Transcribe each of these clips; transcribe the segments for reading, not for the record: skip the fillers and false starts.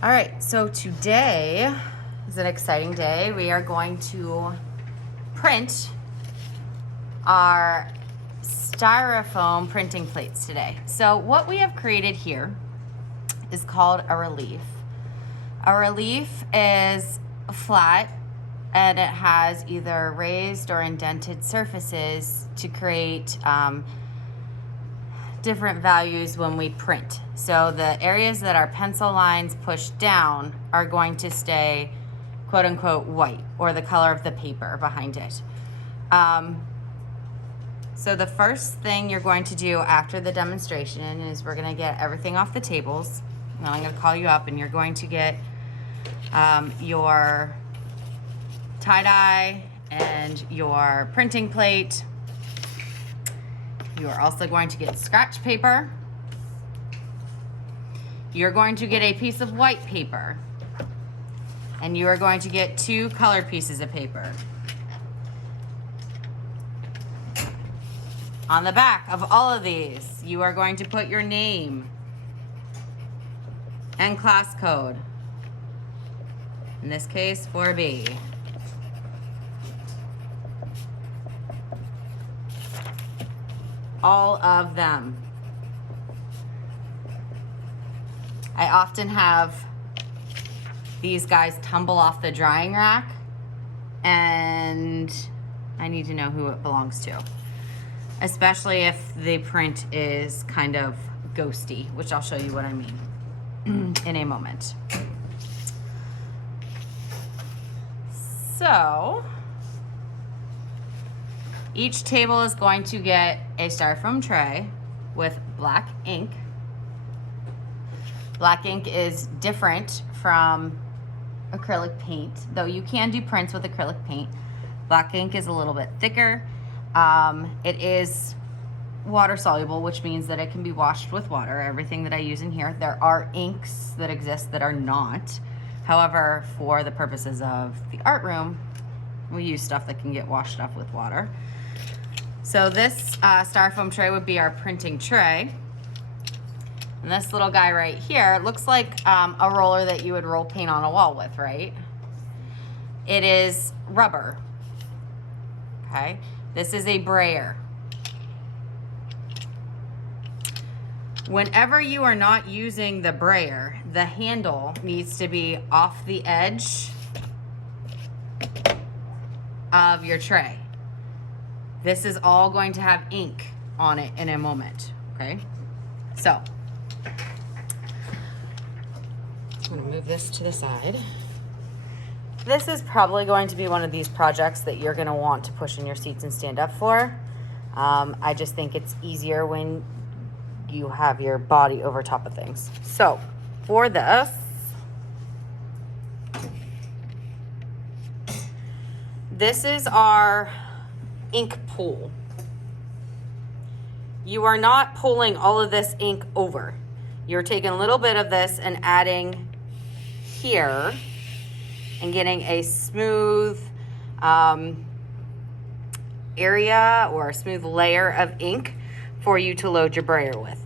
All right, so today is an exciting day. We are going to print our styrofoam printing plates today. So what we have created here is called a relief. A relief is flat and it has either raised or indented surfaces to create different values when we print. So the areas that our pencil lines push down are going to stay quote unquote white, or the color of the paper behind it. So the first thing you're going to do after the demonstration is we're going to get everything off the tables. And I'm going to call you up and you're going to get your tie-dye and your printing plate. You are also going to get scratch paper. You're going to get a piece of white paper. And you are going to get 2 colored pieces of paper. On the back of all of these, you are going to put your name and class code. In this case, 4B. All of them. I often have these guys tumble off the drying rack and I need to know who it belongs to. Especially if the print is kind of ghosty, which I'll show you what I mean in a moment. So, each table is going to get a styrofoam tray with black ink. Black ink is different from acrylic paint, though you can do prints with acrylic paint. Black ink is a little bit thicker. It is water soluble, which means that it can be washed with water. Everything that I use in here, there are inks that exist that are not. However, for the purposes of the art room, we use stuff that can get washed off with water. So this styrofoam tray would be our printing tray. And this little guy right here looks like a roller that you would roll paint on a wall with, right? It is rubber, okay? This is a brayer. Whenever you are not using the brayer, the handle needs to be off the edge of your tray. This is all going to have ink on it in a moment, okay? So, I'm gonna move this to the side. This is probably going to be one of these projects that you're gonna want to push in your seats and stand up for. I just think it's easier when you have your body over top of things. So, for this, this is our ink pool. You are not pulling all of this ink over. You're taking a little bit of this and adding here and getting a smooth area or a smooth layer of ink for you to load your brayer with.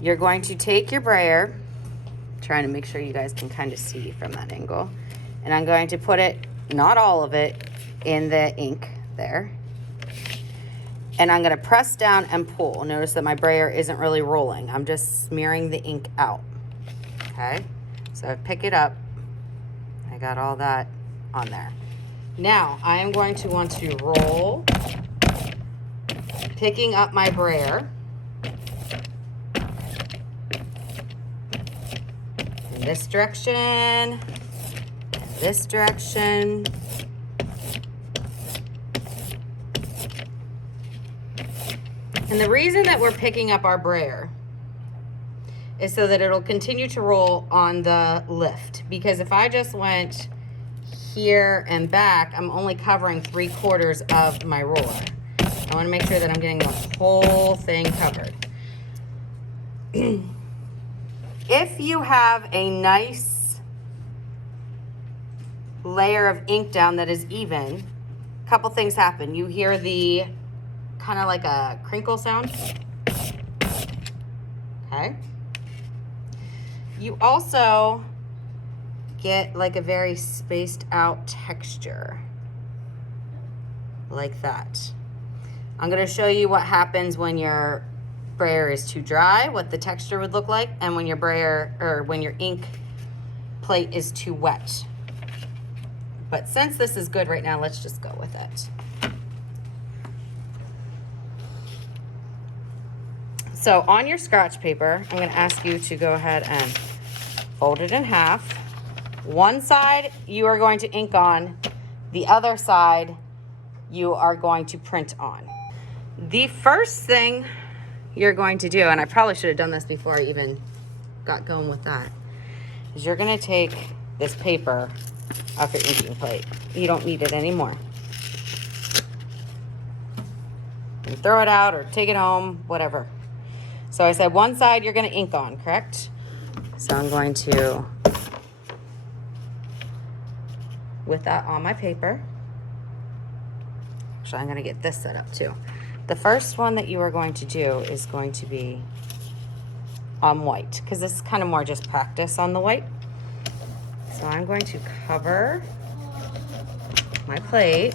You're going to take your brayer, trying to make sure you guys can kind of see from that angle, and I'm going to put it, not all of it, in the ink there. And I'm going to press down and pull. Notice that my brayer isn't really rolling. I'm just smearing the ink out. Okay? So I pick it up. I got all that on there. Now, I am going to want to roll, picking up my brayer. In this direction, and this direction. And the reason that we're picking up our brayer is so that it'll continue to roll on the lift. Because if I just went here and back, I'm only covering 3/4 of my roller. I want to make sure that I'm getting the whole thing covered. If you have a nice layer of ink down that is even, a couple things happen. You hear the kind of like a crinkle sound. Okay. You also get like a very spaced out texture like that. I'm gonna show you what happens when your brayer is too dry, what the texture would look like, and when your brayer, or when your ink plate is too wet. But since this is good right now, let's just go with it. So on your scratch paper, I'm gonna ask you to go ahead and fold it in half. One side you are going to ink on, the other side you are going to print on. The first thing you're going to do, and I probably should have done this before I even got going with that, is you're gonna take this paper off your inking plate. You don't need it anymore. You can throw it out or take it home, whatever. So I said one side you're gonna ink on, correct? So I'm going to, with that on my paper, actually I'm gonna get this set up too. The first one that you are going to do is going to be on white, because this is kind of more just practice on the white. So I'm going to cover my plate,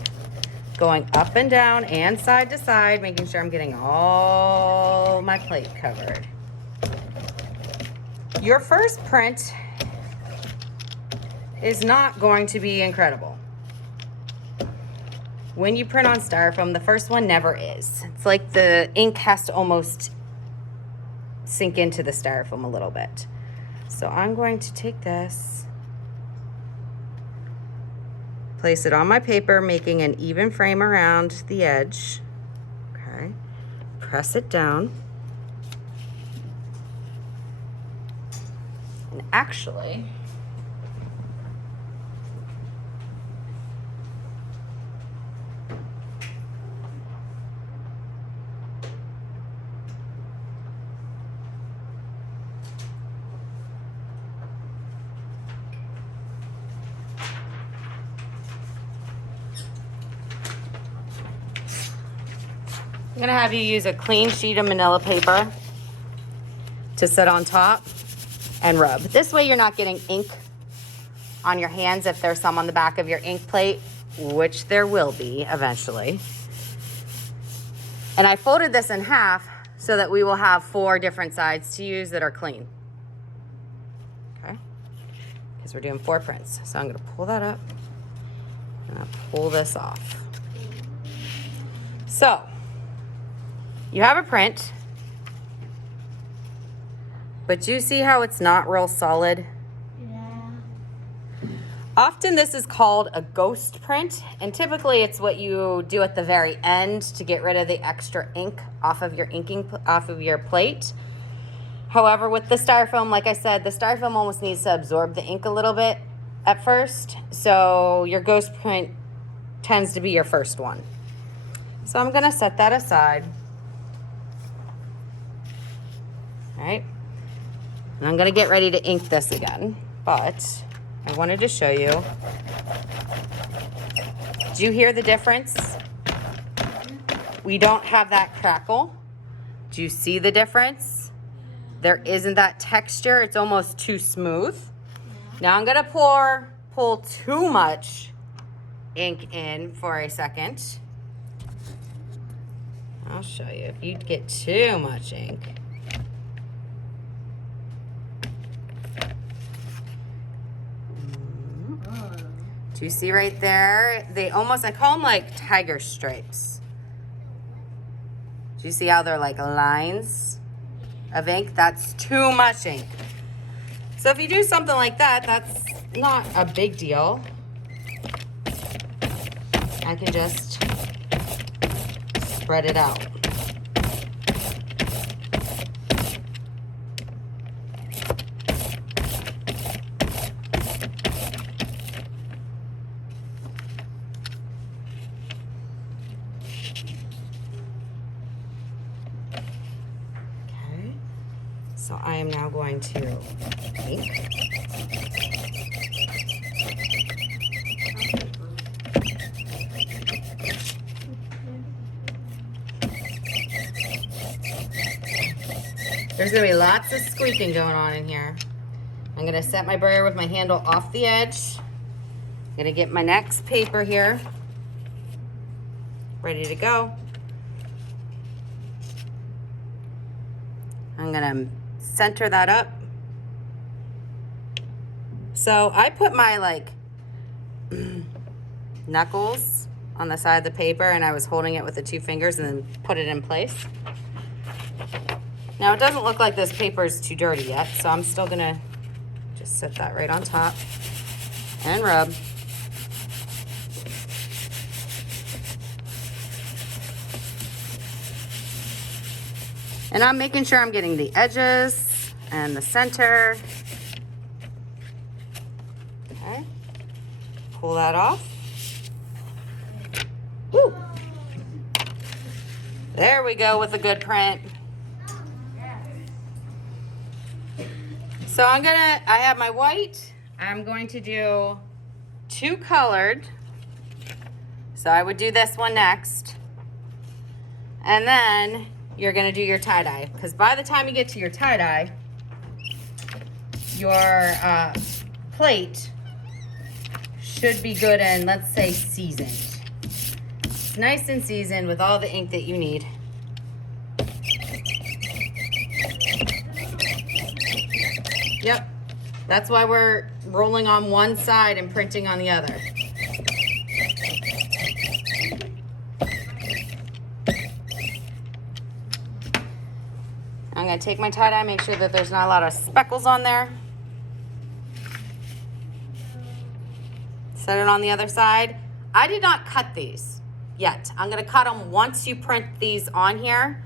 going up and down and side to side, making sure I'm getting all my plate covered. Your first print is not going to be incredible. When you print on styrofoam, the first one never is. It's like the ink has to almost sink into the styrofoam a little bit. So I'm going to take this, place it on my paper, making an even frame around the edge. Okay, press it down. And actually, I'm gonna have you use a clean sheet of manila paper to sit on top and rub. This way you're not getting ink on your hands if there's some on the back of your ink plate, which there will be eventually. And I folded this in half so that we will have 4 different sides to use that are clean. Okay, because we're doing 4 prints. So I'm gonna pull that up and I'll pull this off. So, you have a print, but do you see how it's not real solid? Yeah. Often this is called a ghost print, and typically it's what you do at the very end to get rid of the extra ink off of your plate. However, with the styrofoam, like I said, the styrofoam almost needs to absorb the ink a little bit at first, so your ghost print tends to be your first one. So I'm gonna set that aside. All right, and I'm gonna get ready to ink this again, but I wanted to show you. Do you hear the difference? We don't have that crackle. Do you see the difference? There isn't that texture. It's almost too smooth. Now I'm gonna pull too much ink in for a second. I'll show you. If you get too much ink, do you see right there? They almost, I call them like tiger stripes. Do you see how they're like lines of ink? That's too much ink. So if you do something like that, that's not a big deal. I can just spread it out. So I am now going to ink. There's gonna be lots of squeaking going on in here. I'm gonna set my brayer with my handle off the edge. I'm gonna get my next paper here, ready to go. I'm gonna center that up. So I put my like knuckles on the side of the paper and I was holding it with the 2 fingers and then put it in place. Now it doesn't look like this paper is too dirty yet, so I'm still gonna just set that right on top and rub. And I'm making sure I'm getting the edges and the center. Okay, pull that off. Woo. There we go with a good print. So I have my white. I'm going to do 2 colored. So I would do this one next. And then you're gonna do your tie-dye. Because by the time you get to your tie-dye, your plate should be good and, let's say, seasoned. It's nice and seasoned with all the ink that you need. Yep, that's why we're rolling on one side and printing on the other. I'm gonna take my tie-dye, make sure that there's not a lot of speckles on there. Set it on the other side. I did not cut these yet. I'm gonna cut them once you print these on here.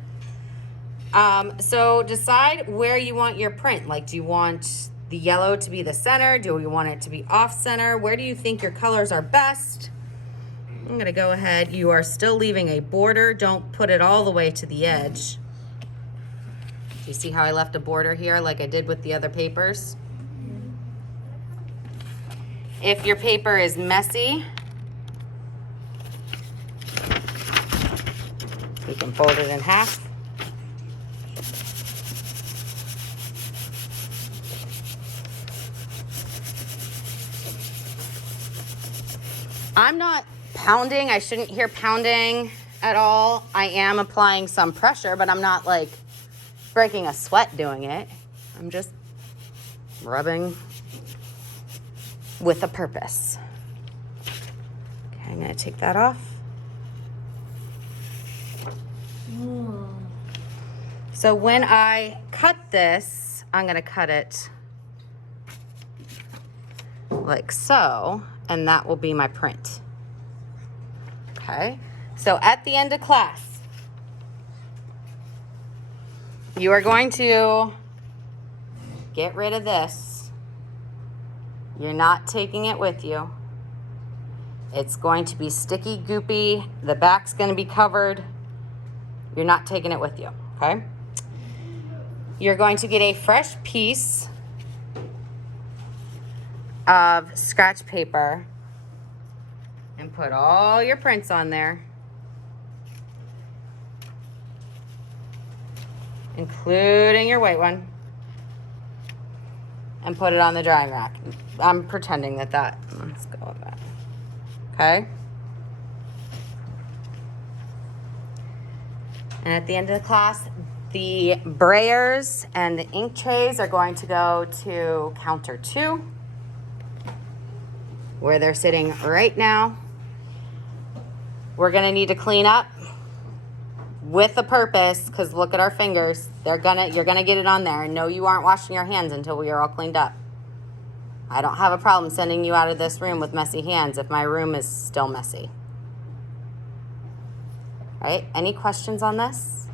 So decide where you want your print. Like, do you want the yellow to be the center? Do you want it to be off center? Where do you think your colors are best? I'm gonna go ahead. You are still leaving a border. Don't put it all the way to the edge. Do you see how I left a border here like I did with the other papers? If your paper is messy, you can fold it in half. I'm not pounding. I shouldn't hear pounding at all. I am applying some pressure, but I'm not like breaking a sweat doing it. I'm just rubbing with a purpose. Okay, I'm gonna take that off. So when I cut this, I'm gonna cut it like so, and that will be my print. Okay, so at the end of class, you are going to get rid of this. You're not taking it with you. It's going to be sticky, goopy. The back's going to be covered. You're not taking it with you, okay? You're going to get a fresh piece of scratch paper and put all your prints on there, including your white one, and put it on the drying rack. I'm pretending that let's go with that, okay? And at the end of the class, the brayers and the ink trays are going to go to counter 2, where they're sitting right now. We're gonna need to clean up with a purpose, because look at our fingers. You're gonna get it on there, and no, you aren't washing your hands until we are all cleaned up. I don't have a problem sending you out of this room with messy hands if my room is still messy. All right, any questions on this?